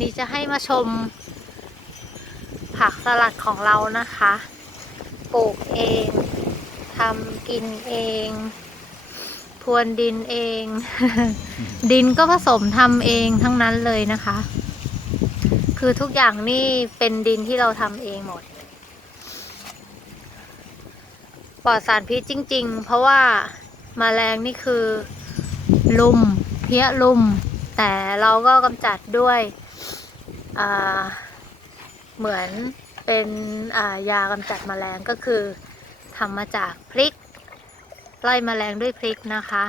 นี้จะให้มาชม ผักสลัดของเรานะคะ ปลูกเองทำกินเอง พรวนดินเอง ดินก็ผสมทำเองทั้งนั้นเลยนะคะ คือทุกอย่างนี่เป็นดินที่เราทำเองหมด ปลอดสารพิษจริง ๆ เพราะว่ามาแมลงนี่คือ ลุมเพี้ยลุม แต่เราก็กำจัดด้วย เหมือนเป็นอ่ายากำจัดแมลงก็คือทำมาจากพริกไล่แมลงด้วยพริกนะคะ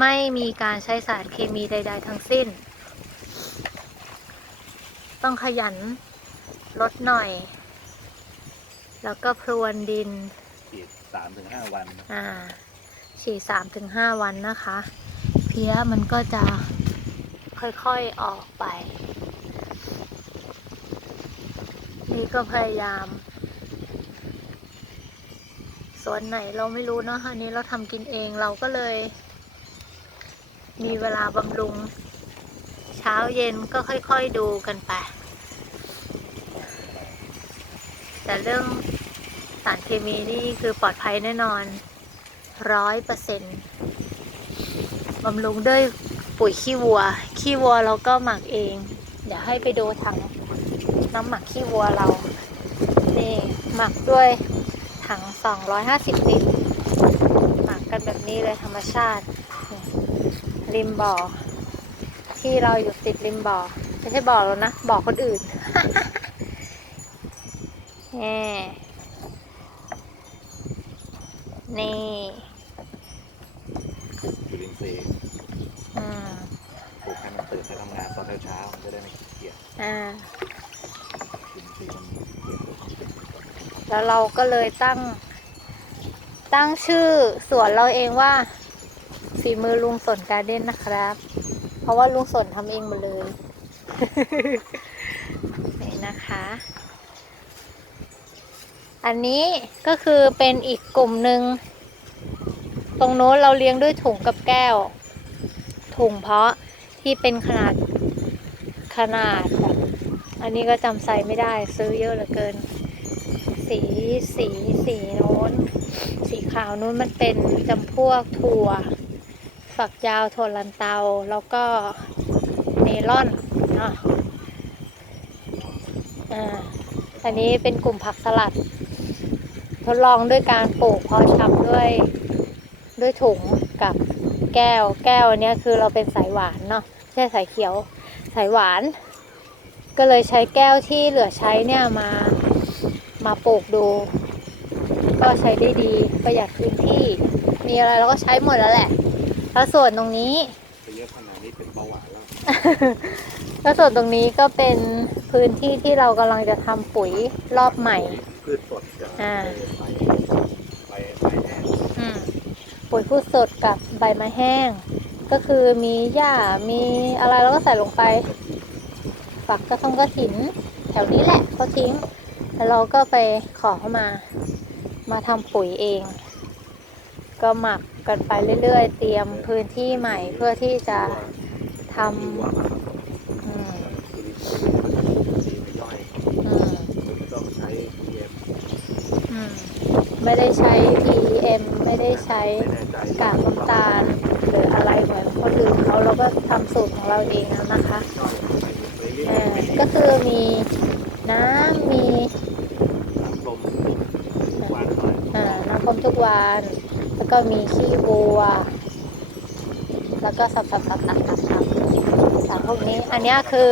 ไม่มีการใช้สารเคมีใด ๆ ทั้งสิ้น ต้องขยันลดหน่อย แล้วก็พรวนดินฉีดสามถึงห้าวันอ่าฉีดสามถึงห้าวันนะคะ เพี้ยมันก็จะค่อยๆออกไป นี่ก็พยายาม สวนไหนเราไม่รู้เนาะ อันนี้เราทำกินเองเราก็เลย มีเวลาบำรุง เช้าเย็นก็ค่อยๆดูกันไป แต่เรื่องสารเคมีนี่คือปลอดภัยแน่นอนร้อยเปอร์เซ็นต์บำรุงด้วยปุ๋ยขี้วัว ขี้วัวเราก็หมักเอง เดี๋ยวให้ไปดูถัง น้ำหมักขี้วัวเรา นี่หมักด้วยถัง 250 ลิตร หมักกันแบบนี้เลยธรรมชาตินี่ริมบ่อ ที่เราอยู่ติดริมบ่อ ไม่ใช่บ่อแล้วนะ บ่อคนอื่นแน่นี่จุลินทรีย์อืมปลูกให้มันตื่นไปทำงานตอนเช้าๆมันจะได้ไม่ขี้เกียจอ่า จุลินทรีย์มันเกียจ แล้วเราก็เลยตั้ง ตั้งชื่อสวนเราเองว่าฝีมือลุงสนการเด้นนะครับ เพราะว่าลุงสนทำเองหมดเลยนี่นะคะ อันนี้ก็คือเป็นอีกกลุ่มหนึ่ง ตรงโน้นเราเลี้ยงด้วยถุงกับแก้ว ถุงเพาะที่เป็นขนาดขนาดแบบอันนี้ก็จำไซส์ไม่ได้ซื้อเยอะเหลือเกิน สีสีสีโน้น สีขาวนู้นมันเป็นจำพวกถั่ว ฝักยาวถั่วลันเตาแล้วก็เมลอนเนาะอ่าอันนี้เป็นกลุ่มผักสลัด ทดลองด้วยการปลูกเพาะชำด้วยด้วยถุงกับแก้ว แก้วอันนี้คือเราเป็นสายหวานเนาะไม่ใช่สายเขียวสายหวาน ก็เลยใช้แก้วที่เหลือใช้เนี่ยมา มาปลูกดู ก็ใช้ได้ดีประหยัดพื้นที่ มีอะไรเราก็ใช้หมดแล้วแหละแล้วส่วนตรงนี้ไปเยอะขนาดนี้เป็นเบาหวานแล้วแล้วส่วนตรงนี้ก็เป็นพื้นที่ที่เรากำลังจะทำปุ๋ยรอบใหม่ พืชสดกับอ่าใบใบใบแห้งอืมปุ๋ยพืชสดกับใบไม้แห้ง ก็คือมีหญ้ามีอะไรเราก็ใส่ลงไปฝักกระทงกระถิน แถวนี้แหละเขาทิ้ง แล้วเราก็ไปขอเข้ามา มาทำปุ๋ยเอง ก็หมักกันไปเรื่อยๆ เตรียมพื้นที่ใหม่เพื่อที่จะทำอืมไม่ได้ใช้เอืมไม่ได้ใช้ PM ไม่ได้ใช้กากน้ำตาลหรืออะไรเหมือนคนอื่นเขาเราก็ทำสูตรของเราเองแล้วนะคะย่อยไปเรื่เออยอก็คือมีน้ำมี ๆน้ำลมหวานหน่อย อ่าน้ำพรมทุก วัน แล้วก็มีขี้วัว แล้วก็สับสับสับสับสับสับสับพวกนี้ อันนี้คือ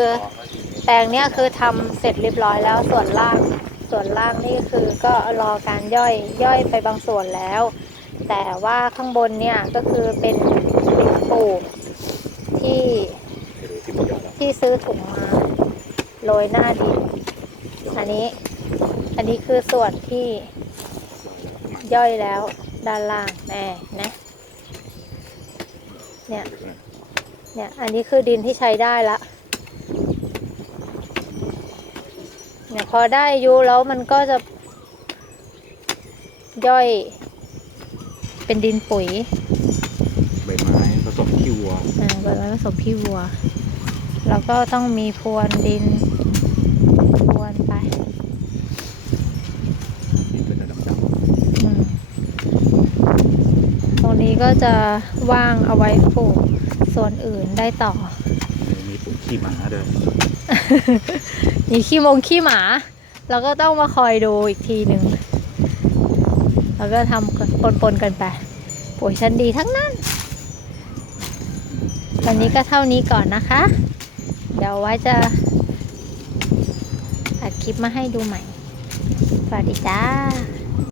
แปลงเนี้ยคือทำเสร็จเรียบร้อยแล้วส่วนล่าง ส่วนล่างนี่คือก็รอการย่อยย่อยไปบางส่วนแล้ว แต่ว่าข้างบนเนี่ยก็คือเป็นดินปลูกที่ไปดูที่ที่ซื้อถุงมาโรยหน้าดินอันนี้ อันนี้คือส่วนที่ ย่อยแล้วด้านล่างแน่นะเนี่ยเนี่ยอันนี้คือดินที่ใช้ได้ละเนี่ยพอได้อายุแล้วมันก็จะย่อย เป็นดินปุ๋ยใบไม้ผสมขี้วัวอ่าใบไม้ผสมขี้วัวเแล้วก็ต้องมีพรวนดินพรวนไปนี่ก็จะดำ อืมตรงนี้ ก็จะว่างเอาไว้ปลูกส่วนอื่นได้ต่อๆมีปุ๋ยขี้หมาเดินมีขี้มงขี้หมา เราก็ต้องมาคอยดูอีกทีหนึ่งแล้วก็ทำปนๆกันไปปุ๋ยชั้นดีทั้งนั้นวันนี้ก็เท่านี้ก่อนนะคะ เดี๋ยวไว้จะอัดคลิปมาให้ดูใหม่ สวัสดีจ้า